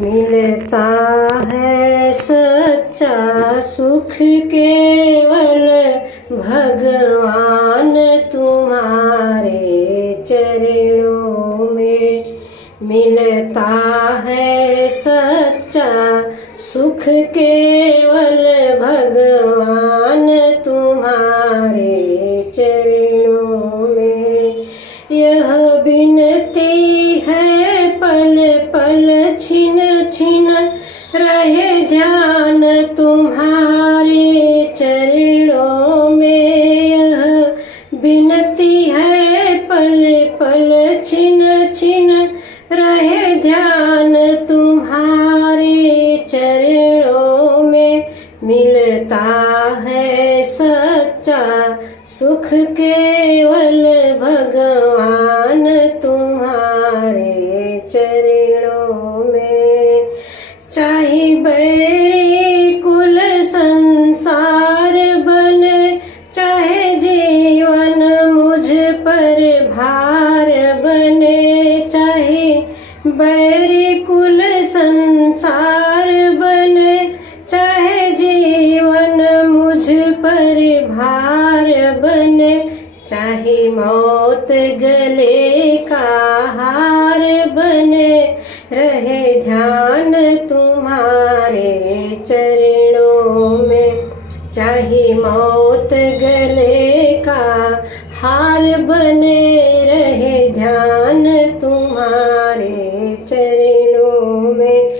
मिलता है सच्चा सुख केवल भगवान तुम्हारे चरणों में। मिलता है सच्चा सुख केवल भगवान तुम्हारे चरणों में। यह विनती है पल पल छिन छिन रहे ध्यान तुम्हारे चरणों में। यह विनती है पल पल छिन छिन रहे ध्यान तुम्हारे चरणों में। मिलता है सच्चा सुख केवल भगवान तुम्हारे चरणों में। चाहे बैरी कुल संसार बने, चाहे जीवन मुझ पर भार बने। चाहे बैरी कुल संसार बने, चाहे जीवन मुझ पर भार बने। चाहे मौत गले का हार बने, रहे ध्यान तुम्हारे चरणों में। चाहे मौत गले का हार बने, रहे ध्यान तुम्हारे चरणों में।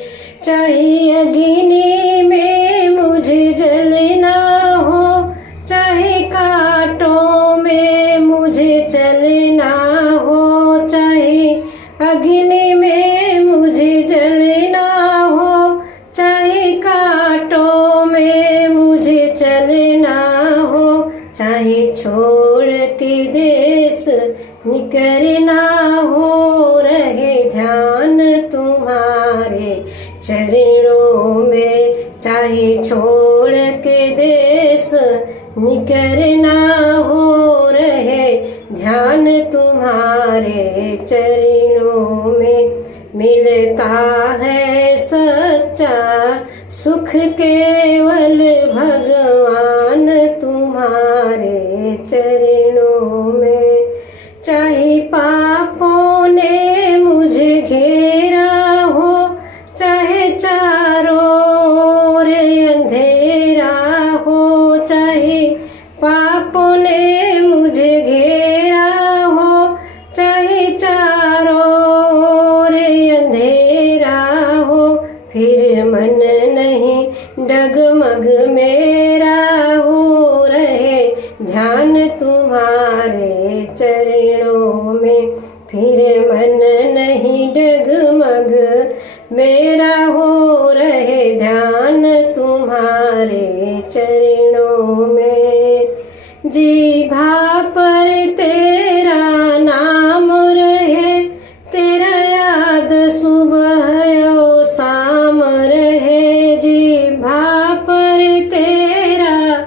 चाहे अग्नि में मुझे जलना हो, चाहे कांटों में मुझे चलना हो। चाहे अग्नि में मुझे जलना हो, चाहे कांटों में मुझे चलना हो। चाहे छोड़ के देश निकलना हो, रहे ध्यान तुम्हारे चरणों में। चाहे छोड़ के देश निकलना हो, रहे ध्यान तुम्हारे चरणों में। मिलता है सच्चा सुख केवल भगवान तुम्हारे चरणों में। चाहे पापों ने मुझे घेरा हो, चाहे चारों ओर अंधेरा हो। चाहे पापों ने मुझे घेरा हो, चाहे चारों ओर अंधेरा हो। फिर मन नहीं डगमग मेरा हो, रहे ध्यान तुम्हारे चरणों में। फिर मन नहीं डगमग मेरा हो, रहे ध्यान तुम्हारे चरणों में। जीभा पर तेरा नाम रहे, तेरा याद सुबह और शाम रहे। जीभा पर तेरा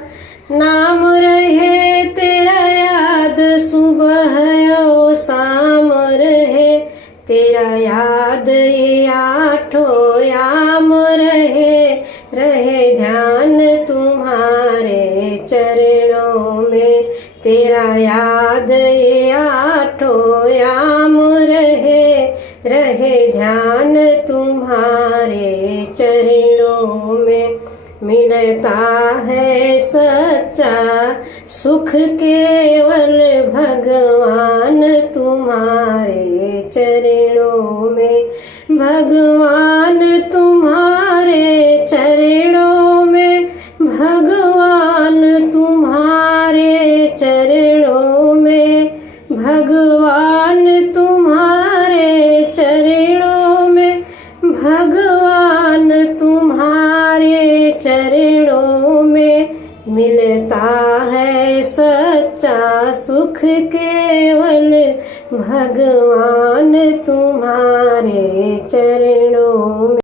नाम रहे, तेरा याद सुबह और शाम रहे। तेरा याद ये आठों याम रहे, रहे ध्यान तुम्हारे चरणों में। तेरा याद ये आठों याम रहे, रहे ध्यान तुम्हारे चरणों में। मिलता है सच्चा सुख केवल भगवान तुम्हारे चरणों में। भगवान तुम्हारे चरणों में, भगवान तुम्हारे चरणों में। भगवान तुम्हारे चरणों में, भगवान तुम्हारे चरणों में। मिलता है सच्चा सुख केवल भगवान तुम्हारे चरणों में।